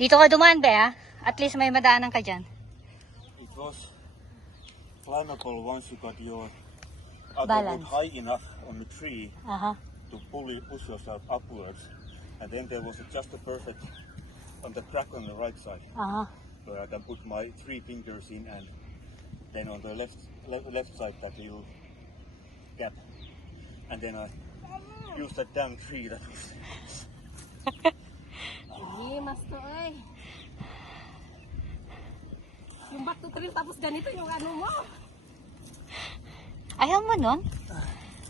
Dito ka dumaan, be, ah? At least may madaanan ka dyan. It was climbable once you got your other Balance. wood high enough on the tree Aha. to push yourself upwards. And then there was just a perfect on the track on the right side Aha. where I can put my 3 fingers in, and then on the left side that little gap. And then I used that damn tree that was Limas to ay. Yung back to trail tapos ganito yung ano mo. Ayaw mo nun?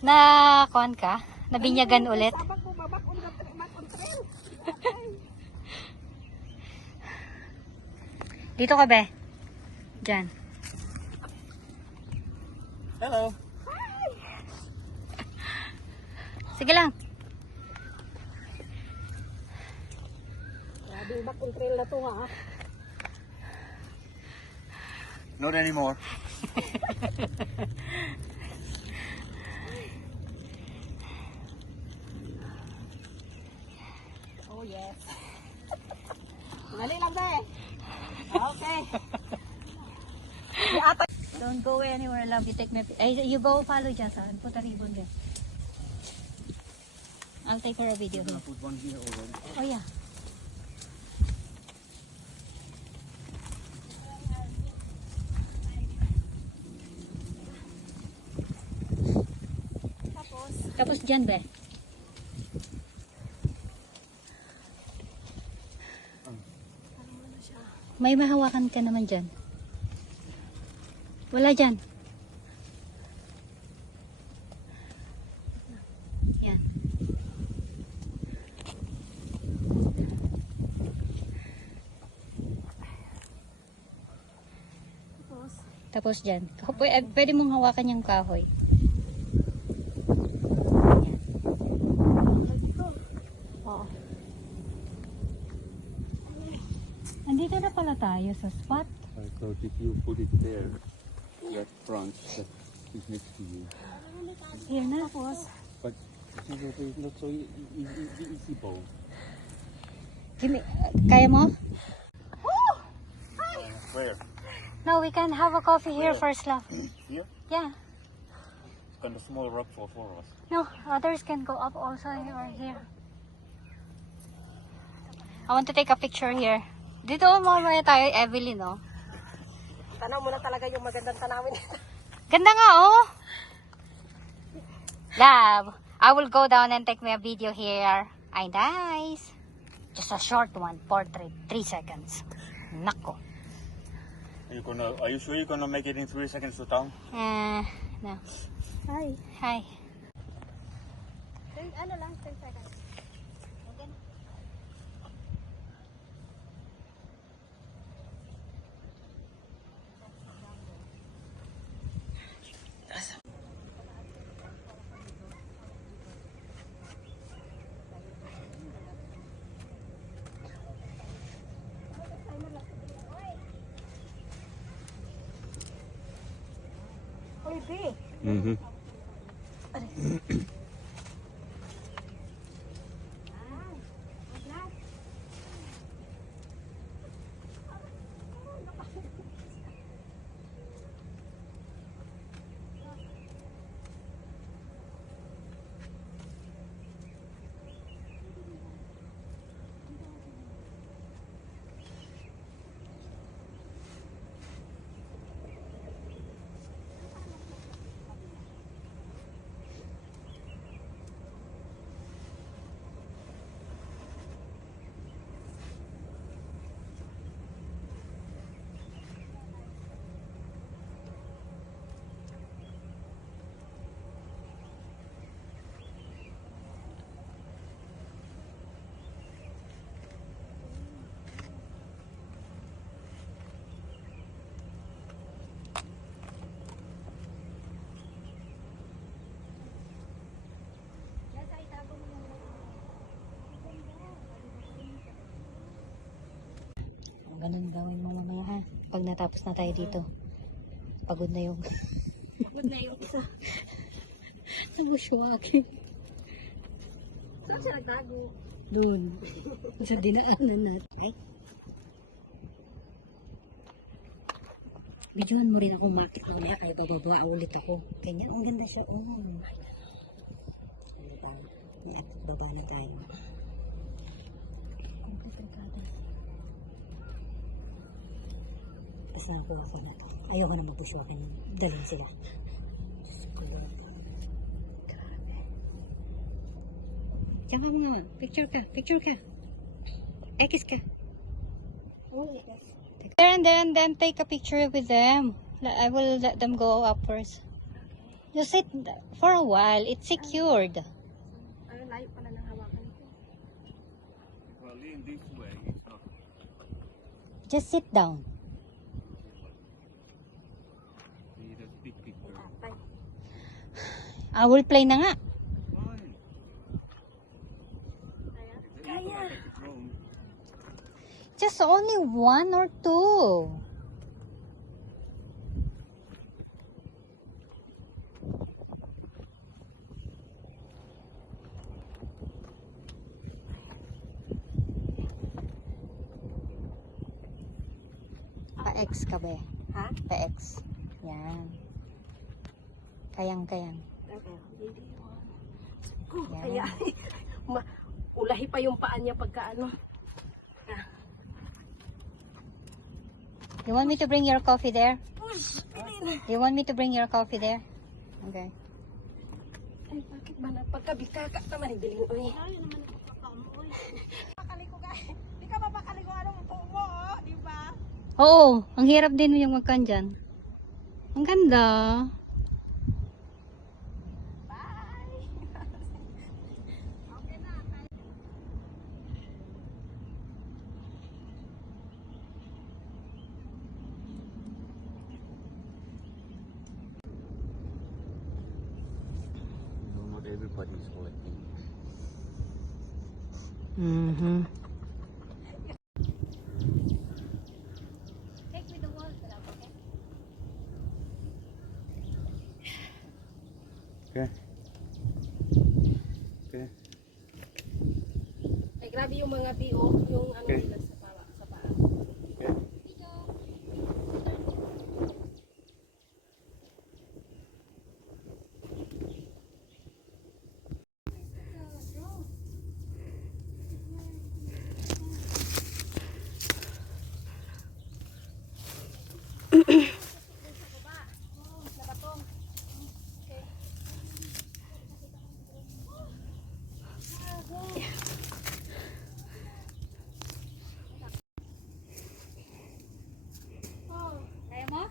Na, kuhan ka? Nabinyagan ulit? Sabag mo babak on the back on trail. Dito ka, be. Dyan. hello. Sige lang. Grabe yung back on trail na to ha. Not anymore. Oh yes. Dali lang be. Okay. Don't go anywhere, love. You take my... you go follow Jasan. Put a ribbon there. I'll take her a video. I'm gonna put one here already. Oh, yeah. Tapos dyan, be. May mahawakan ka naman dyan. Wala dyan. Yan. Tapos dyan. Pwede mong hawakan yung kahoy. Yan. Oo. Andito na pala tayo sa spot. I thought if you put it there, that branch that is next to you. Here na. Tapos. But it's not so easy bow. Kaya mo? Where? No, we can have a coffee here first, love. Here? Yeah. It's kind of small rock for us. No, others can go up also or here. I want to take a picture here. Dito mamaya tayo, Evelyn, no? Tanaw mo na talaga yung magandang tanawin dito. Ganda nga, oh! Love, I will go down and take me a video here. Ay, nice! Just a short one, portrait, 3 seconds. Nako. Are you sure you're gonna make it in 3 seconds to town? No. Hi. Hi. Ano lang, 10 seconds. Oy, B. Mm-hmm. Ganun gawin mo mamaya, ha? Pag natapos na tayo dito. Pagod na yung... Pagod na yung isa. Nabushwaki. Saan siya nagtago? Doon. Sa dinaanan natin. Ay, Videohan mo rin ako, makit mamaya kaya bababa ulit ako. Ganyan, ang ganda siya. Oh. Diba? Baba na tayo. Basta nakuha ko na. Ayoko na magpusyakan. Dalhin sila. Diyos ko. Grabe. Diyan ka mga. Picture ka. Picture ka. X ka. There and then take a picture with them. I will let them go up first. Just sit for a while. It's secured. Ano, layo pala ng hawakan ko. Well, lean this way. It's not. Just sit down. Need a big picture. Tatay. I will play na nga. Fine. Kaya. It's a drone. Just only 1 or 2. Pa-X ka ba? Ha? Pa-X. Yan. Kayang-kayang. Hindi. Yan. Kaya, ulahi pa yung paan niya pagka ano. You want me to bring your coffee there? You want me to bring your coffee there? Okay. Ay, bakit ba na pagkabikaka naman ibiling oy? Ay, naman ipapakamoy. Pakali ko ka. Di ka mapakali ko anong po mo, oh, di ba? Oo, ang hirap din yung magkan dyan. Ang ganda. Bye. Okay na. No, not everybody's collecting. Mm-hmm. Okay. Okay. Ay, grabe yung mga bio, yung ano Okay. nila sa paa. Sa paa. Okay. Kaya mo?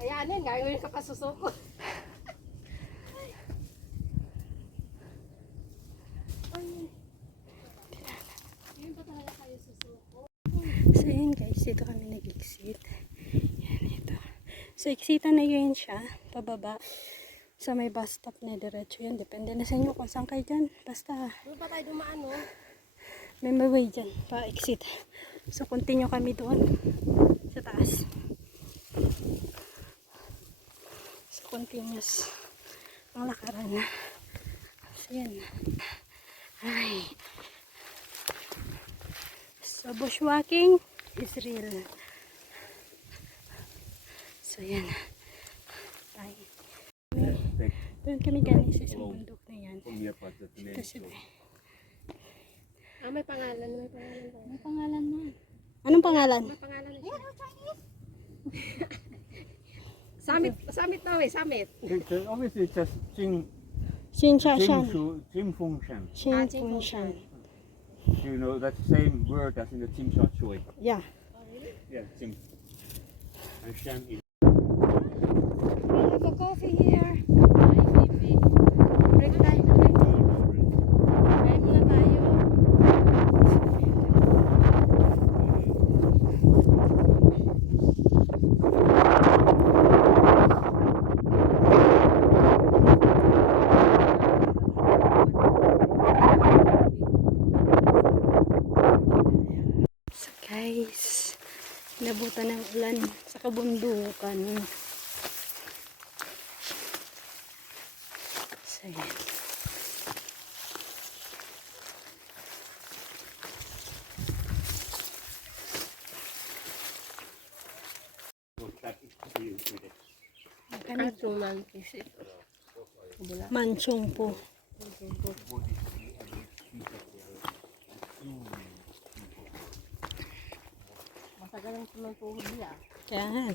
Kaya ano yun, gagawin ka pa susukot. So yun guys, dito kami nag-exit. Yan, ito. So exitan na yun siya, pababa. Sa may bus stop na diretso yun. Depende na sa inyo kung saan kayo dyan. Basta. Doon pa tayo dumaan, no? May way dyan, pa-exit. So continue kami doon sa taas. So continuous ang lakaran na. So yan. Ay. So bushwalking is real. So yan. Tayo. Take Doon kami galing sa isang bundok na yan. from here, but the name. Kasi may pangalan, may pangalan. May pangalan na. Anong pangalan? May pangalan na siya. Summit na eh, summit. Obviously, it's just Xin Sha Shan. Jim Fung Shan. Xin Fung Shan. You know, that's the same word as in the Chim Sha Choi. Yeah. Yeah, Chim. And Shan is. We have a coffee here. Break time. Kain muna tayo. So guys, nabutan ng ulan sa kabundukan. So yan. Kanin. Asungan kasi. Wala. Mansyong po. Masagalan ko ng tuhod niya. Yan.